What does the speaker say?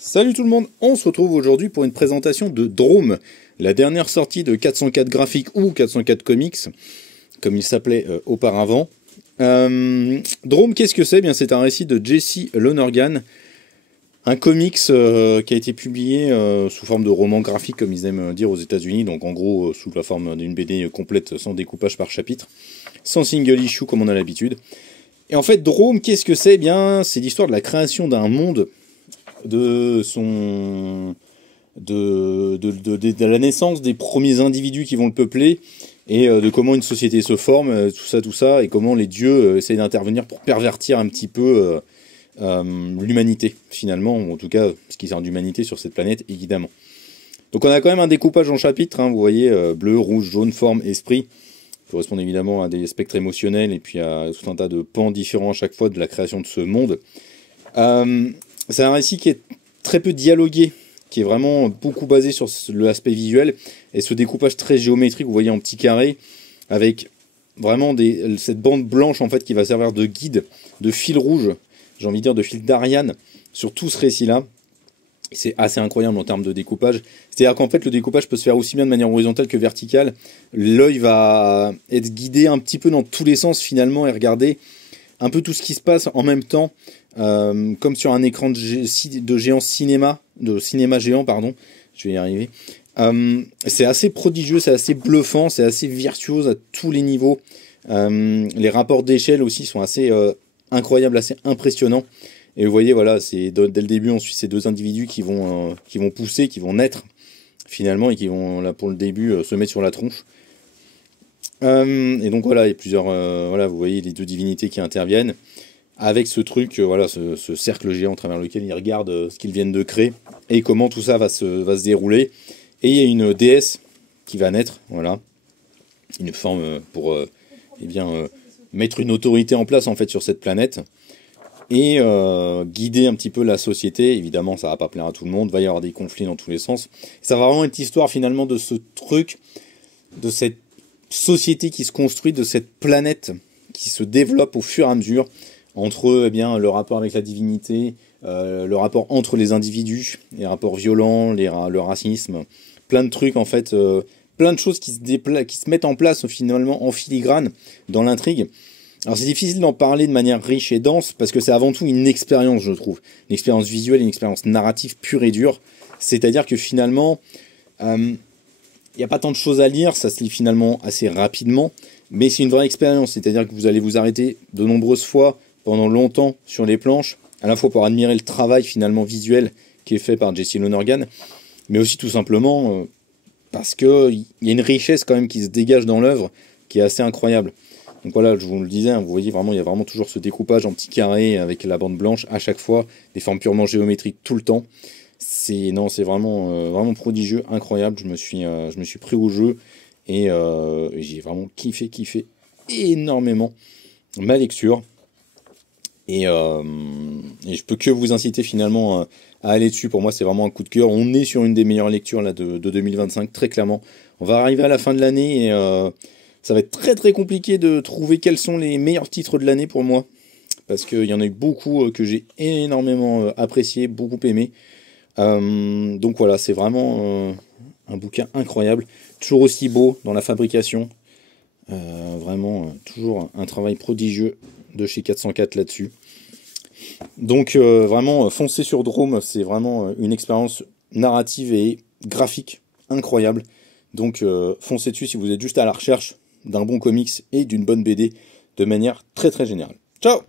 Salut tout le monde, on se retrouve aujourd'hui pour une présentation de Drome, la dernière sortie de 404 Graphics ou 404 Comics, comme il s'appelait auparavant. Drome, qu'est-ce que c'est? Bien, c'est un récit de Jesse Lonergan, un comics qui a été publié sous forme de roman graphique, comme ils aiment dire aux États-Unis, donc en gros sous la forme d'une BD complète, sans découpage par chapitre, sans single issue comme on a l'habitude. Et en fait, Drome, qu'est-ce que c'est? Bien, c'est l'histoire de la création d'un monde, de la naissance des premiers individus qui vont le peupler, et de comment une société se forme, tout ça, et comment les dieux essayent d'intervenir pour pervertir un petit peu l'humanité, finalement, ou en tout cas ce qui sert d'humanité sur cette planète, évidemment. Donc on a quand même un découpage en chapitres, hein, vous voyez, bleu, rouge, jaune, forme, esprit, qui correspondent évidemment à des spectres émotionnels, et puis à tout un tas de pans différents à chaque fois de la création de ce monde. C'est un récit qui est très peu dialogué, qui est vraiment beaucoup basé sur l'aspect visuel, et ce découpage très géométrique, vous voyez en petits carrés, avec vraiment cette bande blanche en fait qui va servir de guide, de fil rouge, j'ai envie de dire de fil d'Ariane, sur tout ce récit-là. C'est assez incroyable en termes de découpage. C'est-à-dire qu'en fait le découpage peut se faire aussi bien de manière horizontale que verticale. L'œil va être guidé un petit peu dans tous les sens finalement, et regarder un peu tout ce qui se passe en même temps, comme sur un écran de cinéma géant, pardon, je vais y arriver. C'est assez prodigieux, c'est assez bluffant, c'est assez virtuose à tous les niveaux. Les rapports d'échelle aussi sont assez incroyables, assez impressionnants. Et vous voyez, voilà, c'est dès le début, on suit ces deux individus qui vont pousser, qui vont naître finalement, et qui vont là pour le début se mettre sur la tronche. Et donc voilà, il y a plusieurs, voilà, vous voyez les deux divinités qui interviennent avec ce truc, voilà, ce cercle géant à travers lequel ils regardent ce qu'ils viennent de créer et comment tout ça va se dérouler. Et il y a une déesse qui va naître, voilà, une forme pour mettre une autorité en place en fait sur cette planète et guider un petit peu la société. Évidemment, ça va pas plaire à tout le monde, va y avoir des conflits dans tous les sens. Ça va vraiment être l'histoire finalement de ce truc, de cette société qui se construit, de cette planète qui se développe au fur et à mesure, entre le rapport avec la divinité, le rapport entre les individus, les rapports violents, le racisme, plein de trucs en fait, plein de choses qui se mettent en place finalement en filigrane dans l'intrigue. Alors c'est difficile d'en parler de manière riche et dense, parce que c'est avant tout une expérience, je trouve, une expérience visuelle, une expérience narrative pure et dure, c'est-à-dire que finalement, il n'y a pas tant de choses à lire, ça se lit finalement assez rapidement, mais c'est une vraie expérience, c'est-à-dire que vous allez vous arrêter de nombreuses fois, pendant longtemps, sur les planches, à la fois pour admirer le travail finalement visuel qui est fait par Jesse Lonergan, mais aussi tout simplement parce qu'il y a une richesse quand même qui se dégage dans l'œuvre, qui est assez incroyable. Donc voilà, je vous le disais, hein, vous voyez vraiment, il y a vraiment toujours ce découpage en petits carrés avec la bande blanche à chaque fois, des formes purement géométriques tout le temps. C'est vraiment, vraiment prodigieux, incroyable. Je me suis pris au jeu et j'ai vraiment kiffé énormément ma lecture. Et je peux que vous inciter finalement à aller dessus. Pour moi, c'est vraiment un coup de cœur. On est sur une des meilleures lectures là de 2025, très clairement. On va arriver à la fin de l'année et ça va être très très compliqué de trouver quels sont les meilleurs titres de l'année pour moi. Parce qu'il y en a eu beaucoup que j'ai énormément apprécié, beaucoup aimé. Donc voilà, c'est vraiment un bouquin incroyable. Toujours aussi beau dans la fabrication. Vraiment, toujours un travail prodigieux de chez 404 là-dessus. Donc vraiment, foncez sur Drome, c'est vraiment une expérience narrative et graphique incroyable. Donc foncez dessus si vous êtes juste à la recherche d'un bon comics et d'une bonne BD de manière très très générale. Ciao!